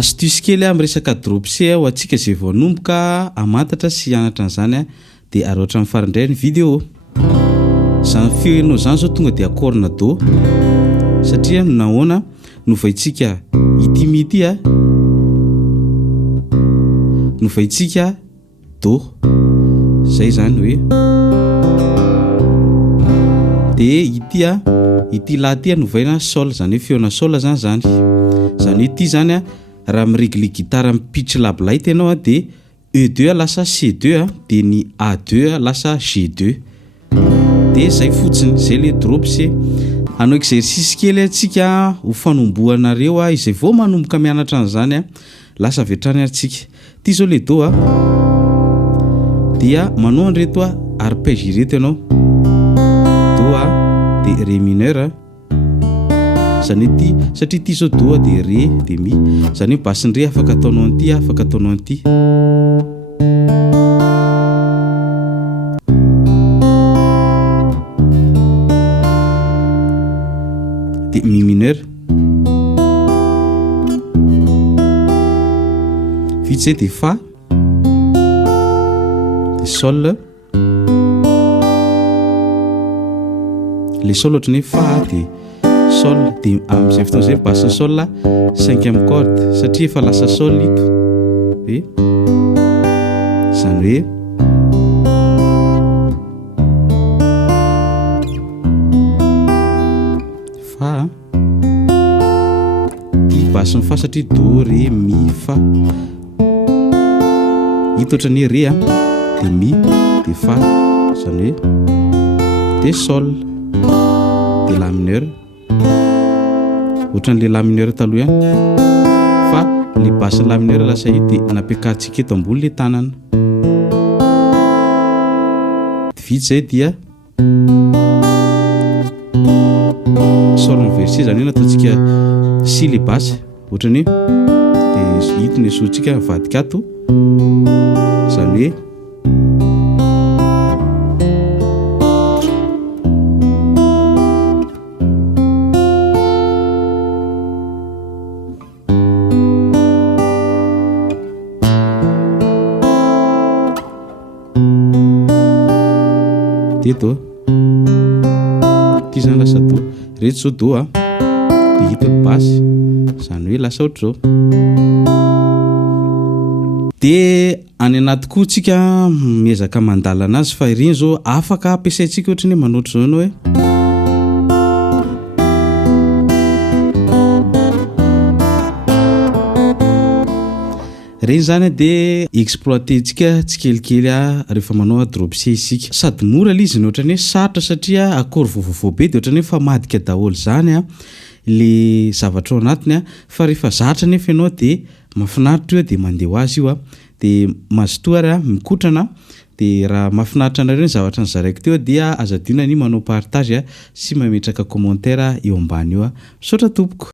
astuce kely amin'ny resaka dropsy ho antsika izay vao nomboka amantatra sy hianatra an'izany a dia aroatra amin'ny farindray ny vidéo. Izany feno izany zao tonga dia accord do satria nahoana novaitsika ity mi ity a novaitsika do zay zany hoe dia ity a ity lahy novaina sol zany hoe feona sol zany zany hoe ity zany a raha miregli gitara amin'ny pitch lab light ianao a dia E2 lasa C2 dia ny A2 lasa G2 dia zay fotsiny zay le dropsy. Hanao exercice kely antsika ho fanombohanareo izay vao manomboka mianatra an'izany a lasa vetrany antsika. Ty zao le do a dia manao an'ireto a arpège ireto ianao do a dia ré mineur zany hoe ty satria ty zao do a dia ré dia mi zany hoe basse ré afaka ataonao an'ity afaka ataonao an'ity. Dia mi mineur vita zay dia fa dia sol le sol ohatran'ny hoe fa dia sol dia amin'izay fotoana izay basse sol 5e corde satria efa lasa sol ito hoe zany hoe fa ty basse ny fa satria do ré mi fa ito ohatran'ny hoe ré dia mi dia fa zany hoe dia sol dia la mineur ohatran'le la mineur taloha ihany fa le basse la mineur lasa ity nampiakantsika eto ambony le tanana. Vita zay dia sol renversé zany hoe nataontsika si le basse ohatran'ny dia hito ny esotsika mivadika ato zany hoe do ty zany lasa do reto zao do a dia hita basse zany hoe lasa ohatr'izao. Dia any anaty koa tsika miezaka mandala anazy fa ireny zao afaka ampiasaintsika ohatran'ny hoe manao ohatr'izao ianao hoe reny zany dia exploitentsika tsikelikely rehefa manao dropsy isika sady mora le izy ny ohatran'ny hoe sarotra satria accord vovovo be dia ohatran'ny hoe fa madika daholo zany le zavatra ao anatiny fa rehefa zatra nefa ianao dia mahafinaritra io dia mandeha ho azy io dia mazotoa mikotrana. Dia raha mahafinaritra anareo ny zavatra nizaraiko teo dia azadina ny manao partage sy mametraka commentaire eo ambany eo. Misaotra tompoko.